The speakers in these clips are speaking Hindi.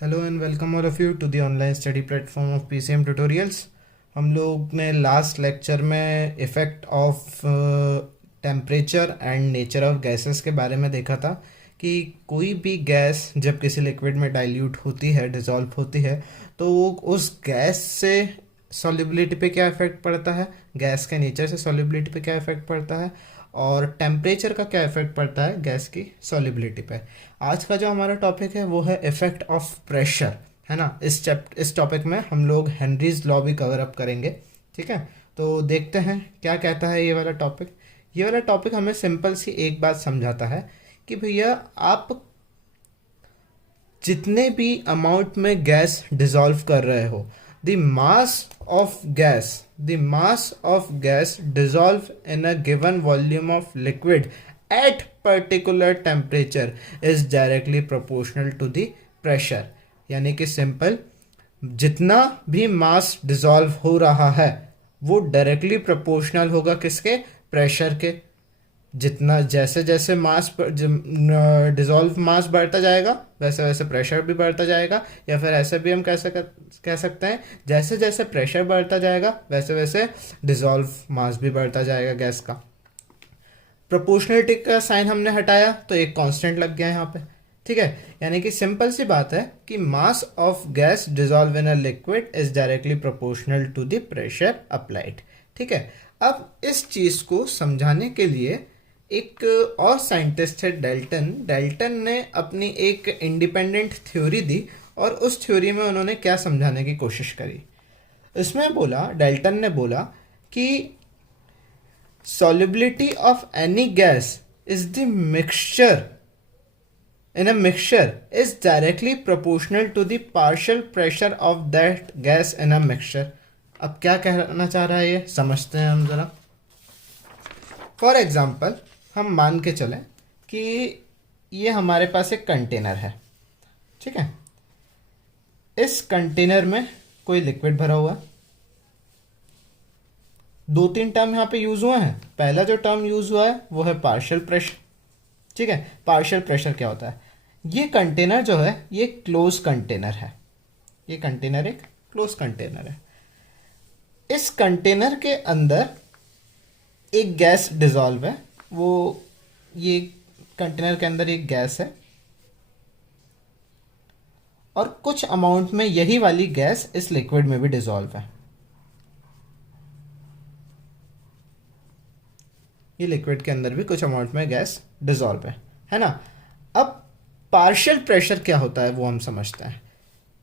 Hello and welcome all of you to the online study platform of PCM tutorials. हम लोग ने लास्ट लेक्चर में effect of temperature and nature of gases के बारे में देखा था कि कोई भी गैस जब किसी लिक्विड में डाइल्यूट होती है, डिज़ोल्व होती है, तो वो उस गैस से सॉल्युबिलिटी पे क्या इफ़ेक्ट पड़ता है, गैस के नेचर से सॉल्युबिलिटी पे क्या इफ़ेक्ट पड़ता है, और टेम्परेचर का क्या इफ़ेक्ट पड़ता है गैस की सॉल्युबिलिटी पे। आज का जो हमारा टॉपिक है वो है इफ़ेक्ट ऑफ प्रेशर, है ना। इस टॉपिक में हम लोग हेनरीज लॉ भी कवर अप करेंगे, ठीक है। तो देखते हैं क्या कहता है ये वाला टॉपिक। ये वाला टॉपिक हमें सिंपल सी एक बात समझाता है कि भैया आप जितने भी अमाउंट में गैस डिसॉल्व कर रहे हो, the mass of gas dissolve in a given volume of liquid at particular temperature is directly proportional to the pressure। यानी कि सिंपल, जितना भी मास डिसॉल्व हो रहा है वो डायरेक्टली प्रोपोर्शनल होगा किसके, प्रेशर के। जितना जैसे जैसे मास डिसॉल्व मास बढ़ता जाएगा वैसे वैसे प्रेशर भी बढ़ता जाएगा, या फिर ऐसे भी हम कह सकते हैं जैसे जैसे प्रेशर बढ़ता जाएगा वैसे वैसे डिसॉल्व मास भी बढ़ता जाएगा गैस का। प्रोपोर्शनलिटी का साइन हमने हटाया तो एक कांस्टेंट लग गया यहाँ पे, ठीक है। यानी कि सिंपल सी बात है कि mass of gas dissolve in a liquid is directly proportional to the pressure applied, ठीक है। अब इस चीज को समझाने के लिए एक और साइंटिस्ट है डेल्टन ने अपनी एक इंडिपेंडेंट थ्योरी दी, और उस थ्योरी में उन्होंने क्या समझाने की कोशिश करी। इसमें डेल्टन ने बोला कि solubility of any gas is the mixture in a mixture is directly proportional to the partial pressure of that gas in a mixture। अब क्या कहना चाह रहा है ये समझते हैं हम जरा। फॉर एग्जाम्पल हम मान के चलें कि ये हमारे पास एक कंटेनर है, ठीक है। इस कंटेनर में कोई लिक्विड भरा हुआ है। दो तीन टर्म यहाँ पे यूज हुए हैं। पहला जो टर्म यूज हुआ है वो है पार्शियल प्रेशर, ठीक है। पार्शियल प्रेशर क्या होता है, ये कंटेनर जो है ये क्लोज कंटेनर है, ये कंटेनर एक क्लोज कंटेनर है। इस कंटेनर के अंदर एक गैस डिसॉल्व है, वो ये कंटेनर के अंदर एक गैस है, और कुछ अमाउंट में यही वाली गैस इस लिक्विड में भी डिसॉल्व है। ये लिक्विड के अंदर भी कुछ अमाउंट में गैस डिसॉल्व है ना। अब पार्शियल प्रेशर क्या होता है वो हम समझते हैं।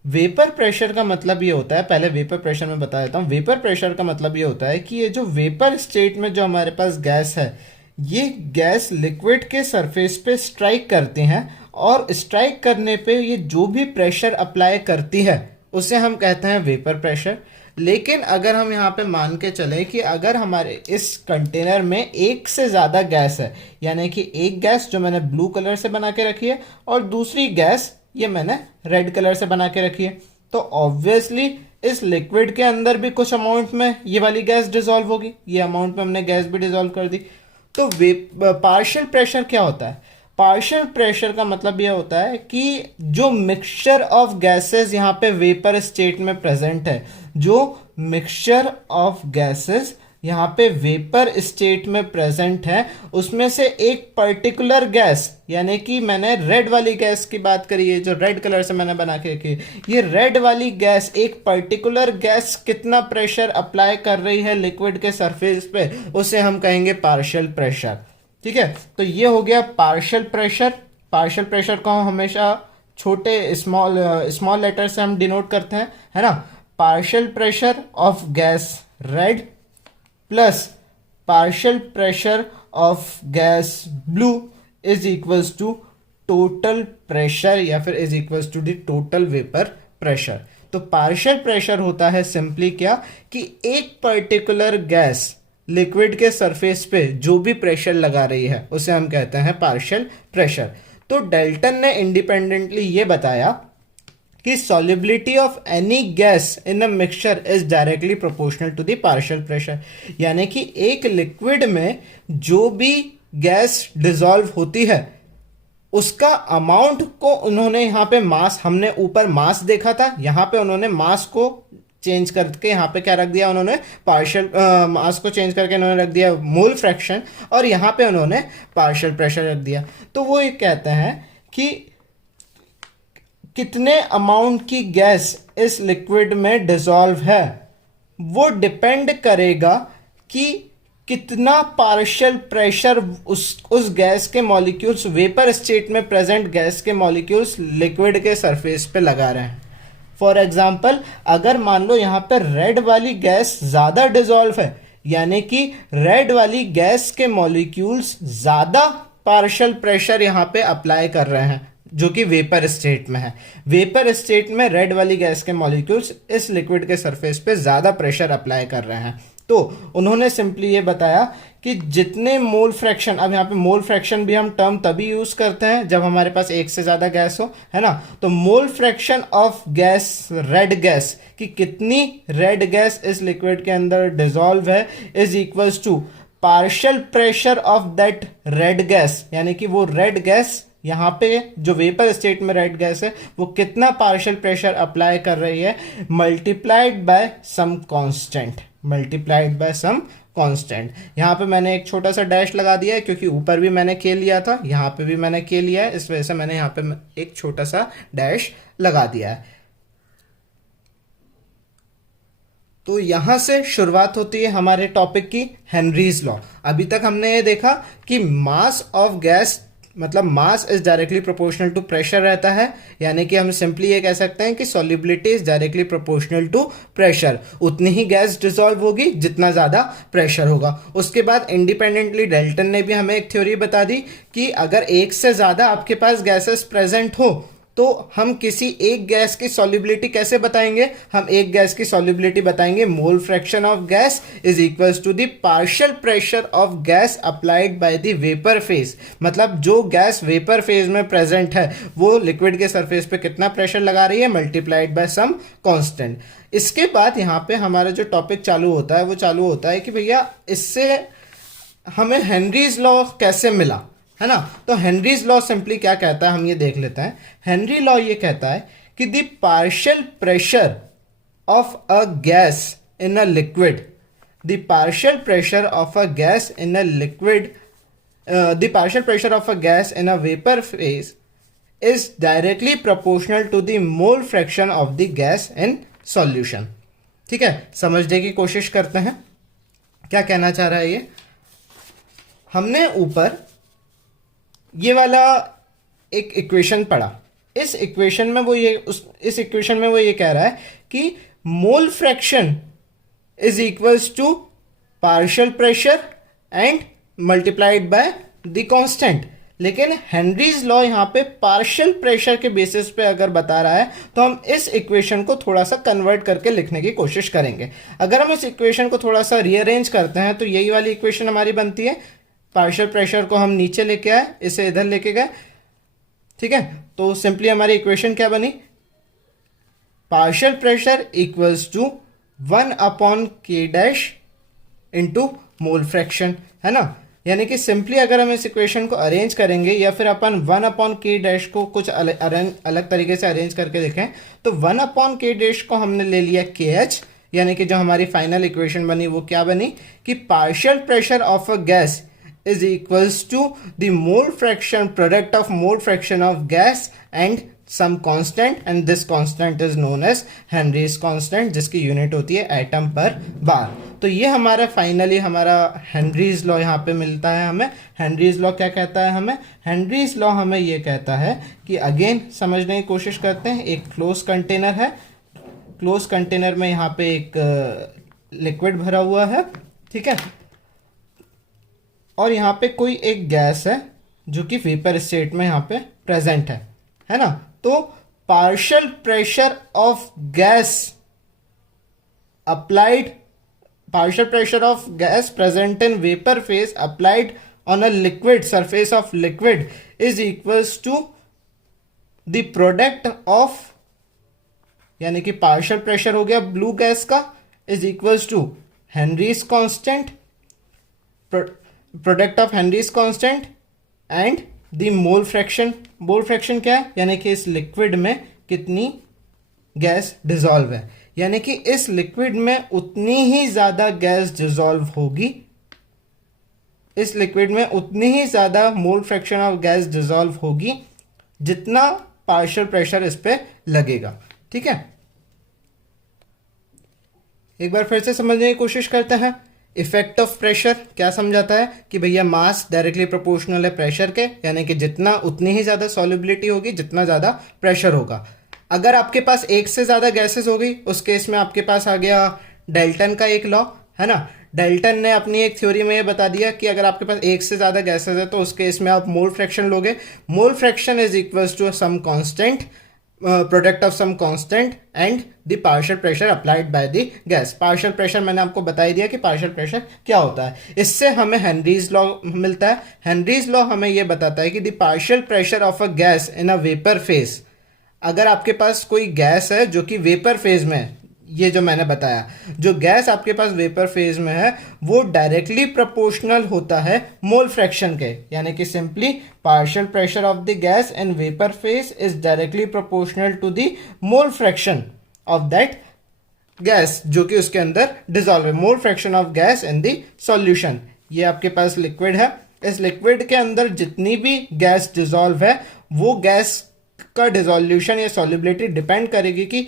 वेपर प्रेशर का मतलब ये होता है, पहले वेपर प्रेशर में बता देता हूँ। वेपर प्रेशर का मतलब ये होता है कि ये जो वेपर स्टेट में जो हमारे पास गैस है, ये गैस लिक्विड के सरफेस पे स्ट्राइक करती हैं, और स्ट्राइक करने पे ये जो भी प्रेशर अप्लाई करती है उसे हम कहते हैं वेपर प्रेशर। लेकिन अगर हम यहाँ पे मान के चले कि अगर हमारे इस कंटेनर में एक से ज़्यादा गैस है, यानी कि एक गैस जो मैंने ब्लू कलर से बना के रखी है और दूसरी गैस ये मैंने रेड कलर से बना के रखी है, तो ऑब्वियसली इस लिक्विड के अंदर भी कुछ अमाउंट में ये वाली गैस डिसॉल्व होगी। ये अमाउंट में हमने गैस भी डिसॉल्व कर दी। तो पार्शियल प्रेशर क्या होता है, पार्शियल प्रेशर का मतलब यह होता है कि जो मिक्सचर ऑफ गैसेस यहाँ पे वेपर स्टेट में प्रेजेंट है, जो मिक्सचर ऑफ गैसेस यहाँ पे वेपर स्टेट में प्रेजेंट है, उसमें से एक पर्टिकुलर गैस, यानी कि मैंने रेड वाली गैस की बात करी है जो रेड कलर से मैंने बना के रखी है, ये रेड वाली गैस, एक पर्टिकुलर गैस कितना प्रेशर अप्लाई कर रही है लिक्विड के सरफेस पे, उसे हम कहेंगे पार्शियल प्रेशर, ठीक है। तो ये हो गया पार्शियल प्रेशर। पार्शियल प्रेशर को हम हमेशा छोटे स्मॉल लेटर से हम डिनोट करते हैं, है ना। Partial pressure of gas red plus partial pressure of gas blue is equals to total pressure, या फिर is equals to the total vapour pressure. तो पार्शियल प्रेशर होता है सिंपली क्या, कि एक पर्टिकुलर गैस लिक्विड के सरफेस पे जो भी प्रेशर लगा रही है उसे हम कहते हैं पार्शियल प्रेशर। तो डेल्टन ने इंडिपेंडेंटली ये बताया कि solubility of any gas in a mixture is directly proportional to the partial pressure. यानी कि एक लिक्विड में जो भी गैस डिसॉल्व होती है उसका अमाउंट को उन्होंने यहाँ पे मास, हमने ऊपर मास देखा था, यहाँ पे उन्होंने मास को चेंज करके यहाँ पे क्या रख दिया उन्होंने, पार्शियल मास को चेंज करके उन्होंने रख दिया मोल फ्रैक्शन, और यहाँ पे उन्होंने पार्शियल प्रेशर रख दिया। तो वो ये कहते हैं कि कितने अमाउंट की गैस इस लिक्विड में डिसॉल्व है, वो डिपेंड करेगा कि कितना पार्शियल प्रेशर उस गैस के मॉलिक्यूल्स, वेपर स्टेट में प्रेजेंट गैस के मॉलिक्यूल्स लिक्विड के सरफेस पे लगा रहे हैं। फॉर एग्जाम्पल, अगर मान लो यहाँ पर रेड वाली गैस ज्यादा डिसॉल्व है, यानी कि रेड वाली गैस के मॉलिक्यूल्स ज्यादा पार्शियल प्रेशर यहाँ पे अप्लाई कर रहे हैं, जो कि वेपर स्टेट में है। वेपर स्टेट में रेड वाली गैस के मॉलिक्यूल्स इस लिक्विड के सरफेस पे ज्यादा प्रेशर अप्लाई कर रहे हैं। तो उन्होंने सिंपली ये बताया कि जितने मोल फ्रैक्शन, अब यहाँ पे मोल फ्रैक्शन भी हम टर्म तभी यूज करते हैं जब हमारे पास एक से ज्यादा गैस हो, है ना। तो मोल fraction of gas, red gas, कि कितनी रेड गैस इस लिक्विड के अंदर डिसॉल्व है, is equals to partial pressure of that red gas, यानी कि वो रेड गैस यहाँ पे जो वेपर स्टेट में रेड गैस है वो कितना पार्शियल प्रेशर अप्लाई कर रही है, multiplied by some constant, multiplied by some constant. यहाँ पे मैंने एक छोटा सा डैश लगा दिया है क्योंकि ऊपर भी मैंने के लिया था, यहाँ पे भी मैंने के लिया है, इस वजह से मैंने यहाँ पे एक छोटा सा डैश लगा दिया है। तो यहां से शुरुआत होती है हमारे टॉपिक की, हेनरीज लॉ। अभी तक हमने ये देखा कि मास ऑफ गैस, मतलब mass is directly proportional to pressure रहता है, यानी कि हम सिंपली ये कह सकते हैं कि solubility is directly proportional to pressure. उतनी ही गैस डिसॉल्व होगी जितना ज्यादा प्रेशर होगा। उसके बाद इंडिपेंडेंटली डाल्टन ने भी हमें एक थ्योरी बता दी कि अगर एक से ज्यादा आपके पास गैसेस प्रेजेंट हो तो हम किसी एक गैस की सॉल्युबिलिटी कैसे बताएंगे, हम एक गैस की सॉल्युबिलिटी बताएंगे mole fraction of gas is equals to the partial pressure of gas applied by the vapour phase. मतलब जो गैस वेपर फेज में प्रेजेंट है वो लिक्विड के सरफेस पे कितना प्रेशर लगा रही है, मल्टीप्लाइड बाय सम कांस्टेंट। इसके बाद यहाँ पे हमारा जो टॉपिक चालू होता है वो चालू होता है कि भैया इससे हमें हेनरीज लॉ कैसे मिला, है ना। तो हेनरीज लॉ सिंपली क्या कहता है हम ये देख लेते हैं। हेनरी लॉ ये कहता है कि the partial pressure of a gas in a liquid, the partial pressure of a gas in a liquid, the partial pressure of a gas in a vapour phase is directly proportional to the mole fraction of the gas in solution. ठीक है, समझने की कोशिश करते हैं क्या कहना चाह रहा है ये। हमने ऊपर ये वाला एक इक्वेशन पढ़ा, इस इक्वेशन में वो ये इस इक्वेशन में वो ये कह रहा है कि mole fraction is equals to partial pressure and multiplied by the constant. लेकिन हेनरीज लॉ यहाँ पे पार्शियल प्रेशर के बेसिस पे अगर बता रहा है तो हम इस इक्वेशन को थोड़ा सा कन्वर्ट करके लिखने की कोशिश करेंगे। अगर हम इस इक्वेशन को थोड़ा सा रीअरेंज करते हैं तो यही वाली इक्वेशन हमारी बनती है। पार्शियल प्रेशर को हम नीचे लेके आए, इसे इधर लेके गए, ठीक है। तो सिंपली हमारी इक्वेशन क्या बनी, partial pressure equals to 1/k dash into mole fraction, है ना। यानी कि सिंपली अगर हम इस इक्वेशन को अरेंज करेंगे या फिर अपन 1/k डैश को कुछ अलग तरीके से अरेंज करके देखें तो 1/k डैश को हमने ले लिया kh, यानी कि जो हमारी फाइनल इक्वेशन बनी वो क्या बनी कि partial pressure of a gas is equals to the mole fraction, product of mole fraction of gas and some constant, and this constant is known as Henry's constant, जिसकी यूनिट होती है एटम पर बार। तो ये हमारा फाइनली हमारा हेनरीज लॉ यहाँ पे मिलता है हमें। हेनरीज लॉ क्या कहता है हमें, हेनरीज लॉ हमें ये कहता है कि अगेन समझने की कोशिश करते हैं, एक क्लोज कंटेनर है, क्लोज कंटेनर में यहाँ पे एक लिक्विड भरा हुआ है, ठीक है, और यहाँ पे कोई एक गैस है जो कि वेपर स्टेट में यहाँ पे प्रेजेंट है ना। तो partial pressure of gas applied, partial pressure of gas present in vapour phase applied on a liquid surface of liquid is equals to the product of, यानी कि पार्शियल प्रेशर हो गया ब्लू गैस का, is equals to Henry's constant, product of Henry's constant and the mole fraction क्या है, यानी कि इस लिक्विड में कितनी गैस डिसॉल्व है, यानी कि इस लिक्विड में उतनी ही ज्यादा गैस डिसॉल्व होगी, इस लिक्विड में उतनी ही ज्यादा मोल फ्रैक्शन ऑफ गैस डिसॉल्व होगी जितना पार्शियल प्रेशर इस पे लगेगा। ठीक है, एक बार फिर से समझने की कोशिश करते हैं। इफेक्ट ऑफ प्रेशर क्या समझाता है कि भैया मास डायरेक्टली प्रोपोर्शनल है प्रेशर के, यानी कि जितना उतनी ही ज़्यादा सॉल्युबिलिटी होगी जितना ज़्यादा प्रेशर होगा। अगर आपके पास एक से ज़्यादा गैसेस हो गई उस केस में आपके पास आ गया डाल्टन का एक लॉ, है ना। डाल्टन ने अपनी एक थ्योरी में ये बता दिया कि अगर आपके पास एक से ज़्यादा गैसेस है तो उस केस में आप मोल फ्रैक्शन लोगे। Mole fraction is equals to some constant, product of some constant and the partial pressure applied by the gas. Partial pressure मैंने आपको बता ही दिया कि पार्शियल प्रेशर क्या होता है। इससे हमें हेनरीज लॉ मिलता है। हेनरीज लॉ हमें यह बताता है कि the partial pressure of a gas in a vapour phase, अगर आपके पास कोई गैस है जो कि वेपर फेज में है, ये जो मैंने बताया, जो गैस आपके पास वेपर फेज में है वो डायरेक्टली प्रोपोर्शनल होता है मोल फ्रैक्शन के, यानी कि simply partial pressure of the gas in vapour phase is directly proportional to the mole fraction of that gas जो कि उसके अंदर डिसॉल्व है, mole fraction of gas in the solution. ये आपके पास लिक्विड है, इस लिक्विड के अंदर जितनी भी गैस डिसॉल्व है वो गैस का डिसोल्यूशन या सॉल्युबिलिटी डिपेंड करेगी कि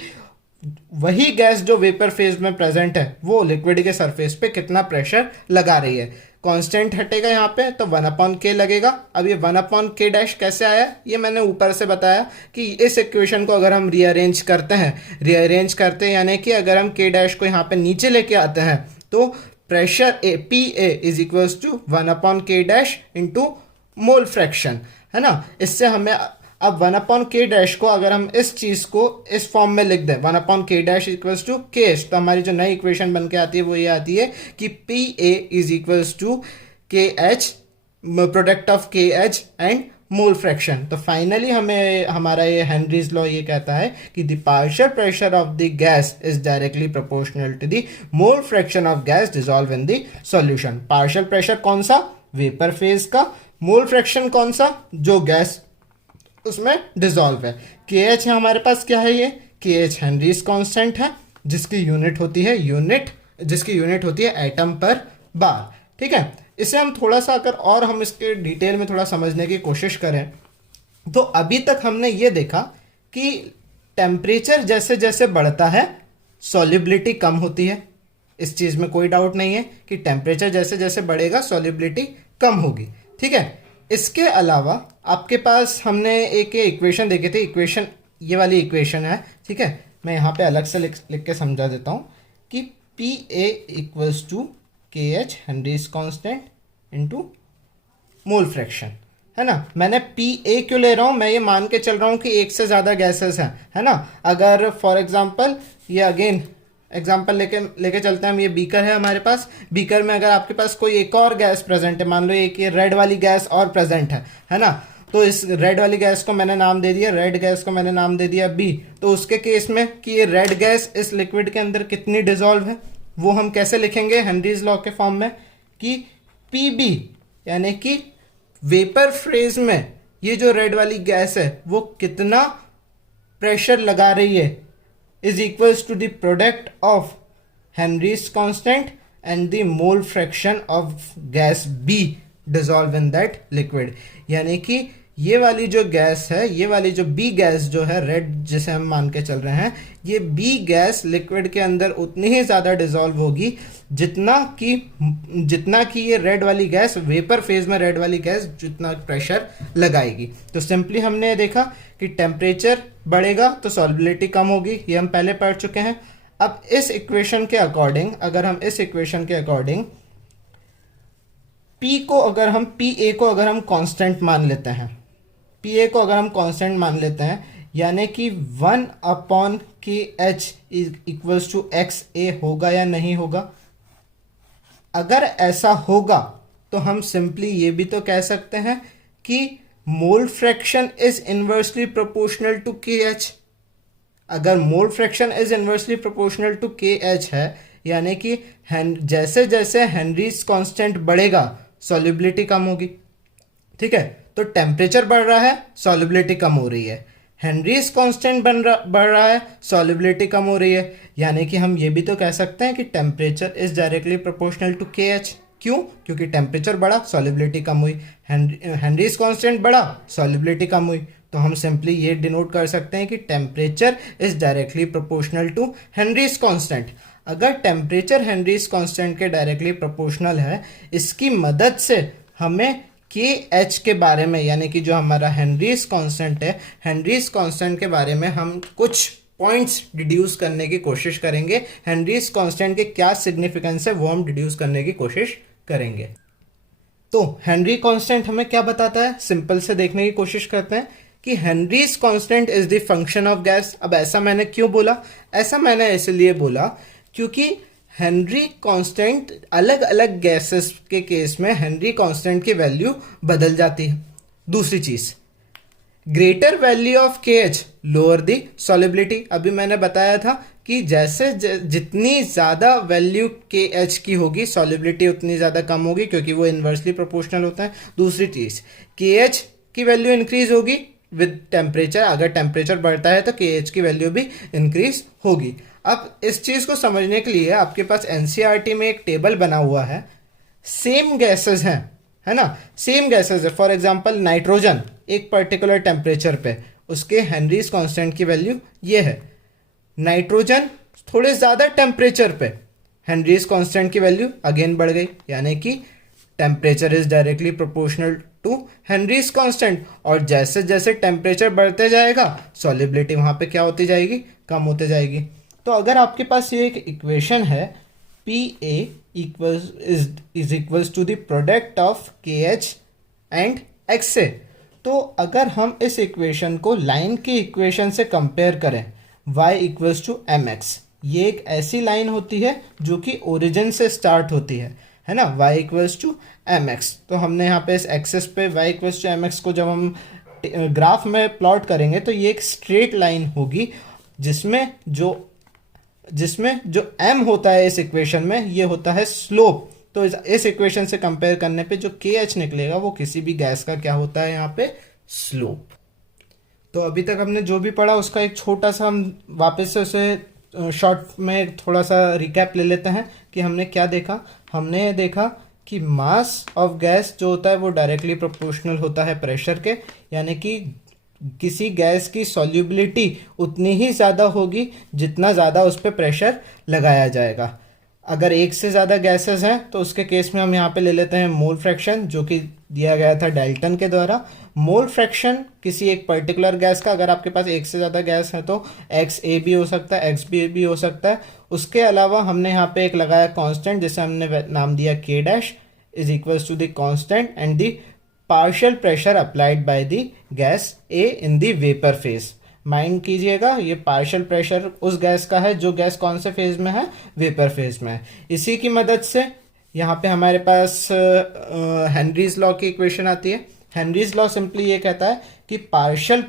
वही गैस जो वेपर फेज में प्रेजेंट है वो लिक्विड के सरफेस पे कितना प्रेशर लगा रही है। कांस्टेंट हटेगा यहाँ पे तो 1/k लगेगा। अब ये 1/k डैश कैसे आया, ये मैंने ऊपर से बताया कि इस इक्वेशन को अगर हम रीअरेंज करते हैं यानी कि अगर हम k डैश को यहाँ पे नीचे लेके आते हैं तो pressure P A is equals to 1/k dash into mole fraction, है ना। इससे हमें अब 1/k डैश को अगर हम इस चीज को इस फॉर्म में लिख दें 1/k dash equals to k, तो हमारी जो नई इक्वेशन बन के आती है वो ये आती है कि P A is equals to K H, product of K H and mole fraction. तो फाइनली हमें हमारा ये हेनरीज लॉ ये कहता है कि the partial pressure of the gas is directly proportional to the mole fraction of gas dissolve in the solution. Partial pressure कौन सा, वेपर फेज का। मोल फ्रैक्शन कौन सा, जो गैस उसमें डिसॉल्व है। के एच है हमारे पास, क्या है ये, के एच हेनरीज कांस्टेंट है जिसकी यूनिट होती है एटम पर बार। ठीक है, इसे हम थोड़ा सा अगर और हम इसके डिटेल में थोड़ा समझने की कोशिश करें तो अभी तक हमने ये देखा कि टेम्परेचर जैसे जैसे बढ़ता है सॉल्युबिलिटी कम होती है। इस चीज में कोई डाउट नहीं है कि टेम्परेचर जैसे जैसे बढ़ेगा सॉल्युबिलिटी कम होगी। ठीक है, इसके अलावा आपके पास हमने एक इक्वेशन देखी थी, इक्वेशन ये वाली इक्वेशन है। ठीक है, मैं यहाँ पे अलग से लिख के समझा देता हूँ कि P A equals to K H Henrys constant into mole fraction, है ना। मैंने पी ए क्यों ले रहा हूँ, मैं ये मान के चल रहा हूँ कि एक से ज़्यादा गैसेस हैं, है ना। अगर फॉर एग्जांपल ये अगेन एग्जाम्पल लेके चलते हैं हम, ये बीकर है हमारे पास, बीकर में अगर आपके पास कोई एक और गैस प्रेजेंट है, मान लो एक ये रेड वाली गैस और प्रेजेंट है ना। तो इस रेड वाली गैस को मैंने नाम दे दिया, रेड गैस को मैंने नाम दे दिया बी। तो उसके केस में कि ये रेड गैस इस लिक्विड के अंदर कितनी डिसॉल्व है वो हम कैसे लिखेंगे हेनरीज लॉ के फॉर्म में कि पी बी, यानी कि वेपर फेज में ये जो रेड वाली गैस है वो कितना प्रेशर लगा रही है is equals to the product of Henry's constant and the mole fraction of gas B dissolve in that liquid। यानी कि ये वाली जो गैस है, ये वाली जो बी गैस जो है रेड जिसे हम मान के चल रहे हैं, ये बी गैस लिक्विड के अंदर उतनी ही ज़्यादा डिसॉल्व होगी जितना कि ये रेड वाली गैस वेपर फेज में रेड वाली गैस जितना प्रेशर लगाएगी। तो सिंपली हमने देखा कि टेम्परेचर बढ़ेगा तो सॉल्युबिलिटी कम होगी, ये हम पहले पढ़ चुके हैं। अब इस इक्वेशन के अकॉर्डिंग अगर हम इस इक्वेशन के अकॉर्डिंग पी ए को अगर हम कांस्टेंट मान लेते हैं, पी ए को अगर हम कांस्टेंट मान लेते हैं, यानी कि 1/kh इक्वल्स टू एक्स ए होगा या नहीं होगा। अगर ऐसा होगा तो हम सिंपली ये भी तो कह सकते हैं कि mole fraction is inversely proportional to K H. अगर mole fraction is inversely proportional to K H है, यानी कि जैसे जैसे हेनरीज कांस्टेंट बढ़ेगा सॉल्युबिलिटी कम होगी। ठीक है, तो टेम्परेचर बढ़ रहा है, सॉल्युबिलिटी कम हो रही है। हेनरीज कांस्टेंट बढ़ रहा है, सॉल्युबिलिटी कम हो रही है। यानी कि हम ये भी तो कह सकते हैं कि temperature is directly proportional to K H. क्यों? क्योंकि टेम्परेचर बढ़ा, सॉल्युबिलिटी कम हुई। हेनरीज कांस्टेंट बढ़ा, सॉल्युबिलिटी कम हुई। तो हम सिंपली ये डिनोट कर सकते हैं कि temperature is directly proportional to Henry's constant. अगर टेम्परेचर हेनरीज कांस्टेंट के डायरेक्टली प्रोपोर्शनल है, इसकी मदद से हमें के एच के बारे में, यानी कि जो हमारा हेनरीज कांस्टेंट है, हेनरीज कांस्टेंट के बारे में हम कुछ पॉइंट्स डिड्यूस करने की कोशिश करेंगे। हेनरीज कांस्टेंट के क्या सिग्निफिकेंस है वो हम डिड्यूस करने की कोशिश करेंगे। तो हेनरी कांस्टेंट हमें क्या बताता है, सिंपल से देखने की कोशिश करते हैं कि Henrys constant is the function of gas. अब ऐसा मैंने क्यों बोला? ऐसा मैंने इसलिए बोला क्योंकि हेनरी कांस्टेंट अलग अलग गैसेस के केस में हेनरी कांस्टेंट की वैल्यू बदल जाती है। दूसरी चीज, greater value of K H lower the solubility. अभी मैंने बताया था कि जैसे जितनी ज़्यादा वैल्यू के एच की होगी, सॉल्युबिलिटी उतनी ज़्यादा कम होगी, क्योंकि वो इन्वर्सली प्रोपोर्शनल होता है। दूसरी चीज़, के एच की वैल्यू इंक्रीज होगी विद टेम्परेचर। अगर टेम्परेचर बढ़ता है तो के एच की वैल्यू भी इंक्रीज होगी। अब इस चीज़ को समझने के लिए आपके पास एनसीईआरटी में एक टेबल बना हुआ है। सेम गैसेस हैं, है ना, सेम गैसेस है। फॉर एग्जांपल नाइट्रोजन एक पर्टिकुलर टेम्परेचर पे, उसके हेनरीज कांस्टेंट की वैल्यू ये है। नाइट्रोजन थोड़े ज़्यादा टेम्परेचर पे, हेनरीज कांस्टेंट की वैल्यू अगेन बढ़ गई। यानी कि temperature is directly proportional to Henry's constant. और जैसे जैसे टेम्परेचर बढ़ते जाएगा, सॉल्युबिलिटी वहाँ पे क्या होती जाएगी? कम होते जाएगी। तो अगर आपके पास ये एक इक्वेशन है, P A is equals to the product of K H and X A, तो अगर हम इस इक्वेशन को लाइन की इक्वेशन से कंपेयर करें, y equals to M X, ये एक ऐसी लाइन होती है जो कि ओरिजिन से स्टार्ट होती है ना, y equals to M X. तो हमने यहाँ पे इस एक्सेस पे y equals to M X को जब हम ग्राफ में प्लॉट करेंगे तो ये एक स्ट्रेट लाइन होगी जिसमें जो m होता है इस इक्वेशन में, ये होता है स्लोप। तो इस इक्वेशन से कंपेयर करने पे जो के एच निकलेगा वो किसी भी गैस का क्या होता है यहाँ पे? स्लोप। तो अभी तक हमने जो भी पढ़ा उसका एक छोटा सा हम वापस से उसे शॉर्ट में थोड़ा सा रिकैप ले लेते हैं कि हमने क्या देखा। हमने ये देखा कि मास ऑफ गैस जो होता है वो डायरेक्टली प्रोपोर्शनल होता है प्रेशर के। यानी कि किसी गैस की सॉल्युबिलिटी उतनी ही ज़्यादा होगी जितना ज़्यादा उस पर प्रेशर लगाया जाएगा। अगर एक से ज़्यादा गैसेस हैं तो उसके केस में हम यहाँ पे ले लेते हैं मोल फ्रैक्शन, जो कि दिया गया था डाल्टन के द्वारा। मोल फ्रैक्शन किसी एक पर्टिकुलर गैस का, अगर आपके पास एक से ज़्यादा गैस है तो एक्स ए भी हो सकता है, एक्स बी भी हो सकता है। उसके अलावा हमने यहाँ पे एक लगाया कांस्टेंट, जिसे हमने नाम दिया K dash is equals to the constant and the partial pressure applied by the gas A in the vapour phase. Mind कीजिएगा, ये पार्शियल प्रेशर उस गैस का है जो गैस कौन से फेज में है? वेपर फेज में है। इसी की मदद से यहाँ पे हमारे पास हेनरीज लॉ की इक्वेशन आती है। हेनरीज लॉ सिंपली ये कहता है कि partial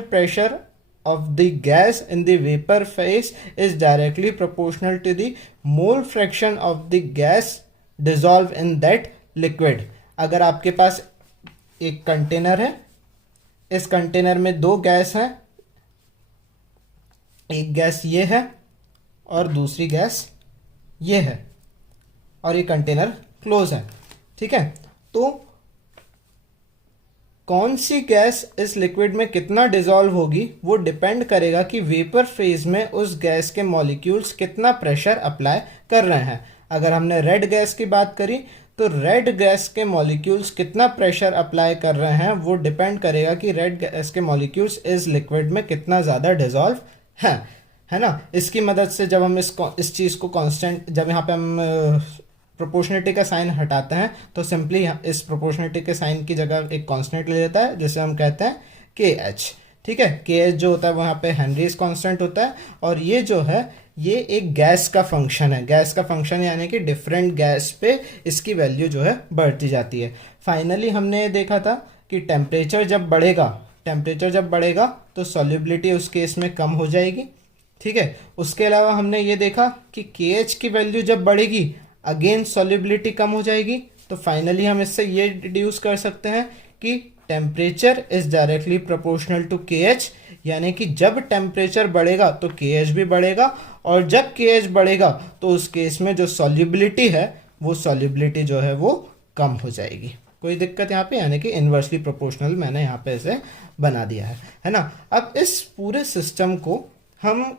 pressure of the gas in the vapour phase is directly proportional to the mole fraction of the gas dissolve in that liquid. अगर आपके पास एक कंटेनर है, इस कंटेनर में दो गैस हैं, एक गैस ये है और दूसरी गैस ये है, और ये कंटेनर क्लोज है, ठीक है। तो कौन सी गैस इस लिक्विड में कितना डिसॉल्व होगी वो डिपेंड करेगा कि वेपर फेज में उस गैस के मॉलिक्यूल्स कितना प्रेशर अप्लाई कर रहे हैं। अगर हमने रेड गैस की बात करी तो रेड गैस के मॉलिक्यूल्स कितना प्रेशर अप्लाई कर रहे हैं वो डिपेंड करेगा कि रेड गैस के मॉलिक्यूल्स इस लिक्विड में कितना ज़्यादा डिसॉल्व है ना। इसकी मदद से जब हम इस चीज़ को कांस्टेंट, जब यहाँ पे हम प्रोपोर्शनलिटी का साइन हटाते हैं तो सिंपली इस प्रोपोर्शनलिटी के साइन की जगह एक कांस्टेंट ले लेता है जिसे हम कहते हैं के एच, ठीक है। के एच जो होता है वहाँ पे हेनरीज कांस्टेंट होता है, और ये जो है ये एक गैस का फंक्शन है। गैस का फंक्शन यानी कि डिफरेंट गैस पे इसकी वैल्यू जो है बढ़ती जाती है। फाइनली हमने ये देखा था कि टेम्परेचर जब बढ़ेगा तो सॉल्युबिलिटी उस केस में कम हो जाएगी, ठीक है। उसके अलावा हमने ये देखा कि के एच की वैल्यू जब बढ़ेगी अगेन सॉल्युबिलिटी कम हो जाएगी, तो फाइनली हम इससे ये डिड्यूस कर सकते हैं कि temperature is directly proportional to K H, यानी कि जब टेम्परेचर बढ़ेगा तो के एच भी बढ़ेगा, और जब के एच बढ़ेगा तो उस केस में जो सॉल्युबिलिटी है वो सॉल्युबिलिटी जो है वो कम हो जाएगी। कोई दिक्कत यहाँ पे, यानी कि इन्वर्सली प्रोपोर्शनल मैंने यहाँ पे इसे बना दिया है ना। अब इस पूरे सिस्टम को हम